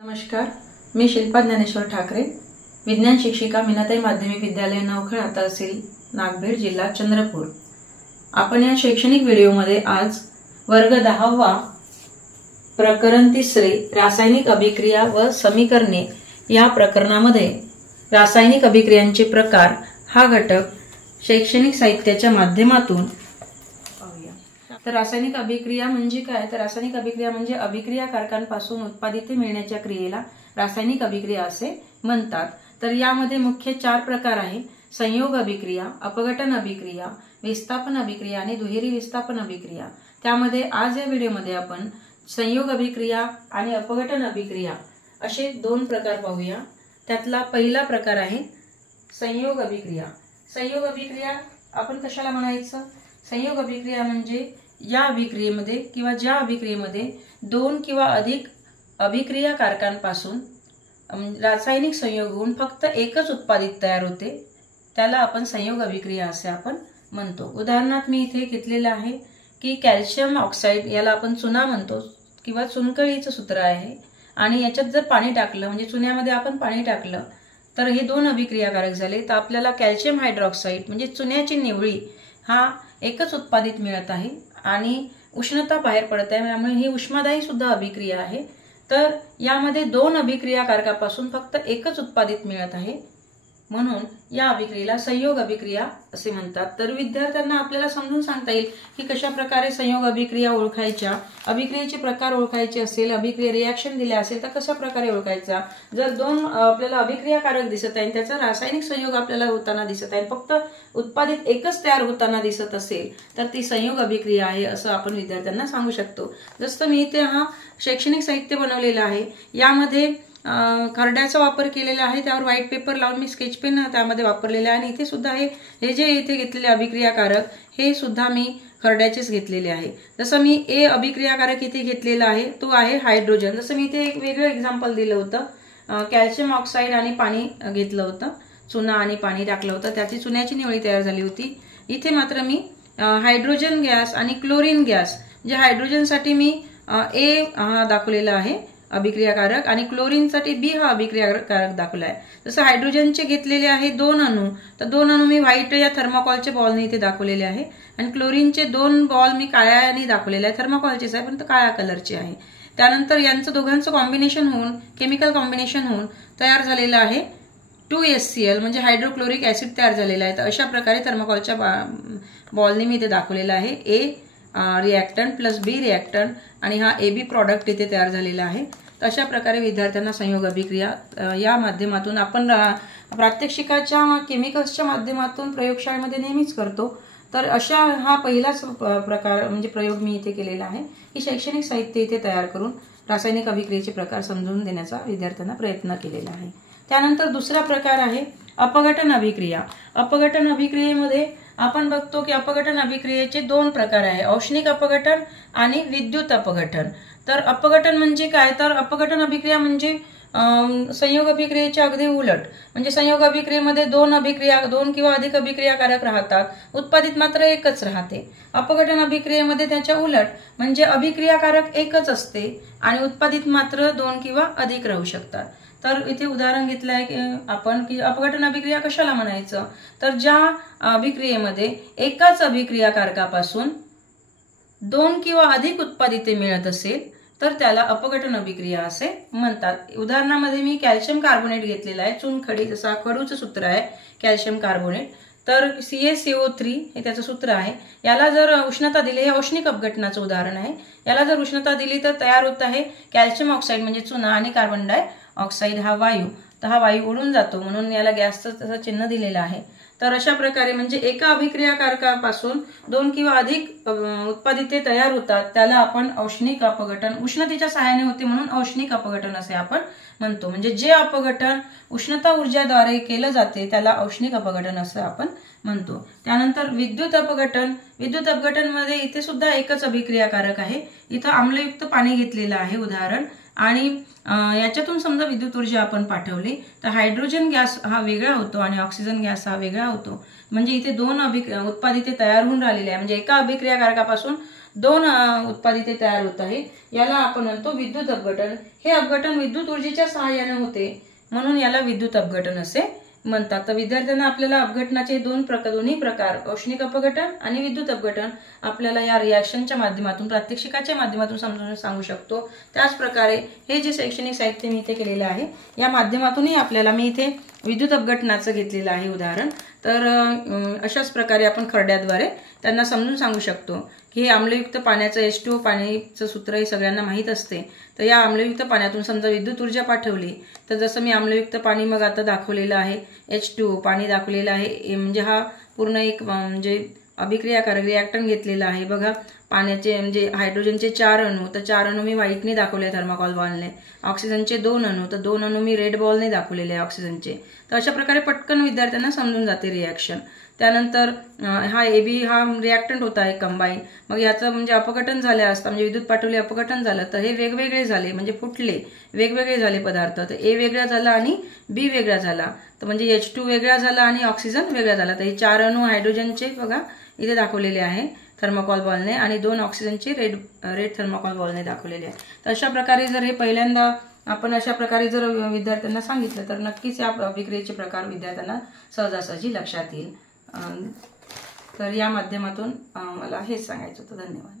नमस्कार, मी शिल्पा ज्ञानेश्वर ठाकरे, विज्ञान शिक्षिका मीनाताई माध्यमिक विद्यालय नवखळ तहसील नागभीड जिल्हा चंद्रपूर। आपण या शैक्षणिक व्हिडिओमध्ये आज वर्ग 10वा प्रकरण 3 रासायनिक अभिक्रिया व समीकरणे या प्रकरणामध्ये रासायनिक अभिक्रियांचे प्रकार हा घटक शैक्षणिक साहित्याच्या माध्यमातून पाहूया। तर रासायनिक अभिक्रिया म्हणजे काय? तर रासायनिक अभिक्रिया म्हणजे अभिक्रियाकारकांपासून उत्पादित मिळण्याच्या क्रियेला रासायनिक अभिक्रिया असे म्हणतात। तर यामध्ये मुख्य 4 प्रकार आहे: संयोग अभिक्रिया, अपघटन अभिक्रिया, विस्थापन अभिक्रिया आणि दुहेरी विस्थापन अभिक्रिया। त्यामध्ये आज या व्हिडिओमध्ये आपण संयोग अभिक्रिया आणि अपघटन अभिक्रिया असे 2 प्रकार पाहूया। त्यातला पहिला प्रकार आहे संयोग अभिक्रिया। संयोग अभिक्रिया आपण कशाला म्हणायचं? संयोग अभिक्रिया म्हणजे या अभिक्रियेमध्ये किंवा ज्या अभिक्रियेमध्ये 2 किंवा अधिक अभिक्रियाकारकांपासून रासायनिक संयोग होऊन फक्त एकच उत्पादित तयार होते, त्याला आपण संयोग अभिक्रिया असे आपण म्हणतो। उदाहरणार्थ मी इथे घेतलेलं आहे की कॅल्शियम ऑक्साईड, याला आपण चुना म्हणतो किंवा चुनखडीचं सूत्र आहे, आणि याच्यात जर पाणी टाकलं म्हणजे चुन्यामध्ये आपण पाणी टाकलं तर हे 2 अभिक्रियाकारक झाले, तर आपल्याला कॅल्शियम हायड्रॉक्साईड म्हणजे चुन्याची निवळी हा एकच उत्पादित मिळत आहे आणि उष्णता बाहेर पडत आहे, त्यामुळे ही उष्मादायी सुद्धा अभिक्रिया आहे। तर यामध्ये 2 अभिक्रियाकारकापासून फक्त एकच उत्पादित मिळत आहे, म्हणून या अभिक्रियेला संयोग अभिक्रिया असे म्हणतात। तर विद्यार्थ्यांना आपल्याला समजून सांगता येईल की कशा प्रकारे संयोग अभिक्रिया ओळखायच्या, अभिक्रियेचे प्रकार ओळखायचे असेल, अभिक्रिया रिएक्शन दिले असेल तर कशा प्रकारे ओळखायचा। जर 2 आपल्याला अभिक्रियाकारक दिसत आहे, त्याचा रासायनिक संयोग आपल्याला होताना दिसत आहे, फक्त उत्पादित एकच तयार होताना दिसत असेल तर ती संयोग अभिक्रिया आहे असं आपण विद्यार्थ्यांना सांगू शकतो। जसं मी इथे हा शैक्षणिक साहित्य बनवलेलं आहे, यामध्ये खरड्याचा वापर केलेला आहे, त्यावर व्हाईट पेपर लावून मी स्केच पेन त्यामध्ये वापरलेला आहे, आणि इथे सुद्धा हे जे इथे घेतलेले अभिक्रियाकारक हे सुद्धा मी खरड्याचेच घेतलेले आहे। जसं मी ए अभिक्रियाकारक इथे घेतलेला आहे तो आहे हायड्रोजन। जसं मी इथे एक वेगळं एक्झाम्पल दिलं होतं, कॅल्शियम ऑक्साईड आणि पाणी घेतलं होतं, चुना आणि पाणी टाकलं होतं, त्याची चुन्याची निवळी तयार झाली होती। इथे मात्र मी हायड्रोजन गॅस आणि क्लोरीन गॅस, म्हणजे हायड्रोजनसाठी मी ए दाखवलेला आहे अभिक्रियाकारक आणि क्लोरीनसाठी बी हा अभिक्रियाकारक दाखवला आहे। जसं हायड्रोजनचे घेतलेले आहे 2 अणू, तर 2 अणू मी व्हाईट या थर्माकोलच्या बॉलने इथे दाखवलेले आहे, आणि क्लोरीनचे 2 बॉल मी काळ्याने दाखवलेले आहे, थर्माकोलचेच आहे पण काळ्या कलरचे आहे। त्यानंतर यांचं दोघांचं कॉम्बिनेशन होऊन, केमिकल कॉम्बिनेशन होऊन तयार झालेलं आहे 2HCl म्हणजे हायड्रोक्लोरिक ऍसिड तयार झालेला आहे। तर अशा प्रकारे थर्माकोलच्या बॉलने मी इथे दाखवलेला आहे ए रिएक्टंट प्लस बी रिएक्टंट आणि हा AB प्रॉडक्ट इथे तयार झालेला आहे। तर अशा प्रकारे विद्यार्थ्यांना संयोग अभिक्रिया या माध्यमातून आपण प्रात्यक्षिकाच्या केमिकल्सच्या माध्यमातून प्रयोगशाळेमध्ये नेहमीच करतो। तर अशा हा पहिलाच प्रकार म्हणजे प्रयोग मी इथे केलेला आहे की शैक्षणिक साहित्य इथे तयार करून रासायनिक अभिक्रियेचे प्रकार समजून देण्याचा विद्यार्थ्यांना प्रयत्न केलेला आहे। त्यानंतर दुसरा प्रकार आहे अपघटन अभिक्रिया। अपघटन अभिक्रियेमध्ये आपण बघतो की अपघटन अभिक्रियेचे 2 प्रकार आहे, औष्णिक अपघटन आणि विद्युत अपघटन। तर अपघटन म्हणजे काय? तर अपघटन अभिक्रिया म्हणजे संयोग अभिक्रियेच्या अगदी उलट, म्हणजे संयोग अभिक्रियेमध्ये 2 किंवा अधिक अभिक्रियाकारक राहतात, उत्पादित मात्र एकच राहते। अपघटन अभिक्रियेमध्ये त्याच्या उलट, म्हणजे अभिक्रियाकारक एकच असते आणि उत्पादित मात्र 2 किंवा अधिक राहू शकतात। तर इथे उदाहरण घेतलं आहे की आपण की अपघटन अभिक्रिया कशाला म्हणायचं? तर ज्या अभिक्रियेमध्ये एकाच अभिक्रियाकारकापासून 2 किंवा अधिक उत्पादिते मिळत असेल तर त्याला अपघटन अभिक्रिया असे म्हणतात। उदाहरणामध्ये मी कॅल्शियम कार्बोनेट घेतलेला आहे, चुनखडी, जसा खडूचं सूत्र आहे कॅल्शियम कार्बोनेट, तर CaCO3 हे त्याचं सूत्र आहे। याला जर उष्णता दिली, हे औष्णिक अपघटनाचं उदाहरण आहे, याला जर उष्णता दिली तर तयार होत आहे कॅल्शियम ऑक्साईड म्हणजे चुना आणि कार्बन डायऑक्साईड हा वायू, तर हा वायू उडून जातो म्हणून याला गॅसचं तसं चिन्ह दिलेलं आहे। तर अशा प्रकारे म्हणजे एका अभिक्रियाकारकापासून 2 किंवा अधिक उत्पादिते तयार होतात, त्याला आपण औष्णिक अपघटन, उष्णतेच्या सहाय्याने होते म्हणून औष्णिक अपघटन असे आपण म्हणतो। म्हणजे जे अपघटन उष्णता ऊर्जाद्वारे केलं जाते त्याला औष्णिक अपघटन असं आपण म्हणतो। त्यानंतर विद्युत अपघटन। विद्युत अपघटन मध्ये इथे सुद्धा एकच अभिक्रियाकारक आहे, इथं आम्लयुक्त पाणी घेतलेलं आहे उदाहरण, आणि याच्यातून समजा विद्युत ऊर्जा आपण पाठवली तर हायड्रोजन गॅस हा वेगळा होतो आणि ऑक्सिजन गॅस हा वेगळा होतो। म्हणजे इथे 2 उत्पादिते तयार होऊन राहिलेले आहे, म्हणजे एका अभिक्रियाकारकापासून दोन उत्पादिते तयार होत आहे, याला आपण म्हणतो विद्युत अपघटन। हे अपघटन विद्युत ऊर्जेच्या सहाय्याने होते, म्हणून याला विद्युत अपघटन असे म्हणतात। तर विद्यार्थ्यांना आपल्याला अपघटनाचे दोन्ही प्रकार औष्णिक अपघटन आणि विद्युत अपघटन आपल्याला या रिॲक्शनच्या माध्यमातून प्रात्यक्षिकाच्या माध्यमातून समजावून सांगू शकतो। त्याच प्रकारे हे जे शैक्षणिक साहित्य मी इथे केलेले आहे या माध्यमातूनही आपल्याला मी इथे विद्युत अपघटनाचं घेतलेलं आहे उदाहरण। तर अशाच प्रकारे आपण खरड्याद्वारे त्यांना समजून सांगू शकतो की हे आम्लयुक्त पाण्याचं H2O पाण्याचं सूत्र हे सगळ्यांना माहीत असते। तर या आम्लयुक्त पाण्यातून समजा विद्युत ऊर्जा पाठवली तर जसं मी आम्लयुक्त पाणी मग आता दाखवलेलं आहे, H2O पाणी दाखवलेलं आहे, म्हणजे हा पूर्ण एक म्हणजे अभिक्रियाकारक रिॲक्टंट घेतलेला आहे। बघा पाण्याचे म्हणजे हायड्रोजनचे 4 अणू, तर 4 अणू मी व्हाईटने दाखवले थर्माकोल बॉलने, ऑक्सिजनचे 2 अणू, तर 2 अणू मी रेड बॉलने दाखवलेले आहे ऑक्सिजनचे। तर अशा प्रकारे पटकन विद्यार्थ्यांना समजून जाते रिॲक्शन। त्यानंतर हा AB हा रिॲक्टंट होता आहे कंबाईन, मग याचं म्हणजे अपघटन झाले असता म्हणजे विद्युत पाठवले अपघटन झालं तर हे वेगवेगळे झाले म्हणजे फुटले, वेगवेगळे झाले पदार्थ। तर A वेगळा झाला आणि B वेगळा झाला, तर म्हणजे H2 वेगळा झाला आणि ऑक्सिजन वेगळा झाला। तर हे 4 अणू हायड्रोजनचे बघा इथे दाखवलेले आहे थर्माकोल बॉलने आणि 2 ऑक्सिजनचे रेड थर्माकोल बॉलने दाखवलेले आहे। तर अशा प्रकारे जर हे पहिल्यांदा आपण अशा प्रकारे जर विद्यार्थ्यांना सांगितलं तर नक्कीच या अभिक्रियेचे प्रकार विद्यार्थ्यांना सहजासहजी लक्षात येईल। तर या माध्यमातून मला हेच सांगायचं होतं। धन्यवाद।